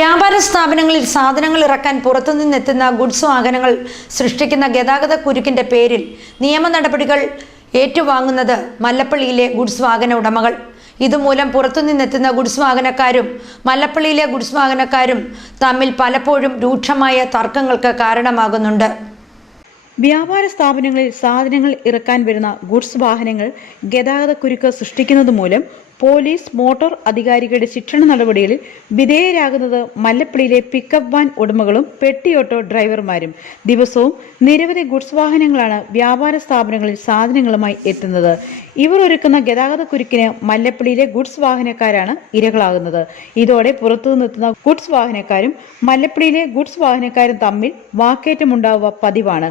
വ്യാപാര സ്ഥാപനങ്ങളിൽ സാധനങ്ങൾ ഇറക്കാൻ പുറത്തുനിന്നെത്തുന്ന ഗുഡ്സ് വാഹനങ്ങൾ സൃഷ്ടിക്കുന്ന ഗതാഗത കുരുക്കിന്റെ പേരിൽ നിയമ നടപടികൾ ഏറ്റുവാങ്ങുന്നത് മല്ലപ്പള്ളിയിലെ ഗുഡ്സ് വാഹന ഉടമകൾ. ഇതുമൂലം പുറത്തുനിന്നെത്തുന്ന ഗുഡ്സ് വാഹനക്കാരും മല്ലപ്പള്ളിയിലെ ഗുഡ്സ് വാഹനക്കാരും തമ്മിൽ പലപ്പോഴും രൂക്ഷമായ തർക്കങ്ങൾക്ക് കാരണമാകുന്നുണ്ട്. വ്യാപാര സ്ഥാപനങ്ങളിൽ സാധനങ്ങൾ ഇറക്കാൻ വരുന്ന ഗുഡ്സ് വാഹനങ്ങൾ ഗതാഗത കുരുക്ക് സൃഷ്ടിക്കുന്നത് മൂലം പോലീസ് മോട്ടോർ അധികാരികളുടെ ശിക്ഷണ നടപടികളിൽ വിധേയരാകുന്നത് മല്ലപ്പള്ളിയിലെ പിക്കപ്പ് വാൻ ഉടമകളും പെട്ടി ഓട്ടോ ഡ്രൈവർമാരും. ദിവസവും നിരവധി ഗുഡ്സ് വാഹനങ്ങളാണ് വ്യാപാര സ്ഥാപനങ്ങളിൽ സാധനങ്ങളുമായി എത്തുന്നത്. ഇവർ ഒരുക്കുന്ന ഗതാഗത കുരുക്കിന് മല്ലപ്പള്ളിയിലെ ഗുഡ്സ് വാഹനക്കാരാണ് ഇരകളാകുന്നത്. ഇതോടെ പുറത്തുനിന്നെത്തുന്ന ഗുഡ്സ് വാഹനക്കാരും മല്ലപ്പള്ളിയിലെ ഗുഡ്സ് വാഹനക്കാരും തമ്മിൽ വാക്കേറ്റമുണ്ടാവുക പതിവാണ്.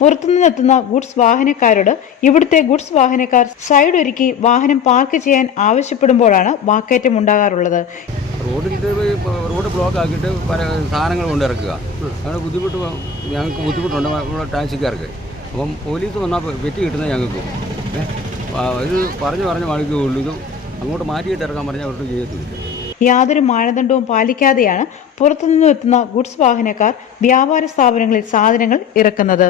പുറത്തുനിന്നെത്തുന്ന ഗുഡ്സ് വാഹനക്കാരോട് ഇവിടുത്തെ ഗുഡ്സ് വാഹനക്കാർ സൈഡ് ഒരുക്കി വാഹനം പാർക്ക് ചെയ്യാൻ ആവശ്യപ്പെടുമ്പോഴാണ് വാക്കേറ്റം ഉണ്ടാകാറുള്ളത്. റോഡ് ബ്ലോക്ക് ആക്കിയിട്ട് പല സാധനങ്ങൾ കൊണ്ടിറക്കുക അങ്ങനെ ബുദ്ധിമുട്ട് ഞങ്ങൾക്ക് ബുദ്ധിമുട്ടുണ്ട്. ഇവിടെ ടാക്സിക്കാർക്ക്. അപ്പം പോലീസ് വന്നാൽ വെറ്റി കിട്ടുന്നത് ഞങ്ങൾക്ക്. ഇത് പറഞ്ഞു പറഞ്ഞ് മണിക്കുള്ളൂ ഇത് അങ്ങോട്ട് മാറ്റിയിട്ട് ഇറക്കാൻ പറഞ്ഞാൽ അവർക്ക് ചെയ്യത്തില്ല യാതൊരു മാനദണ്ഡവും പാലിക്കാതെയാണ് പുറത്തുനിന്നും എത്തുന്ന ഗുഡ്സ് വാഹനക്കാർ വ്യാപാര സ്ഥാപനങ്ങളിൽ സാധനങ്ങൾ ഇറക്കുന്നത്.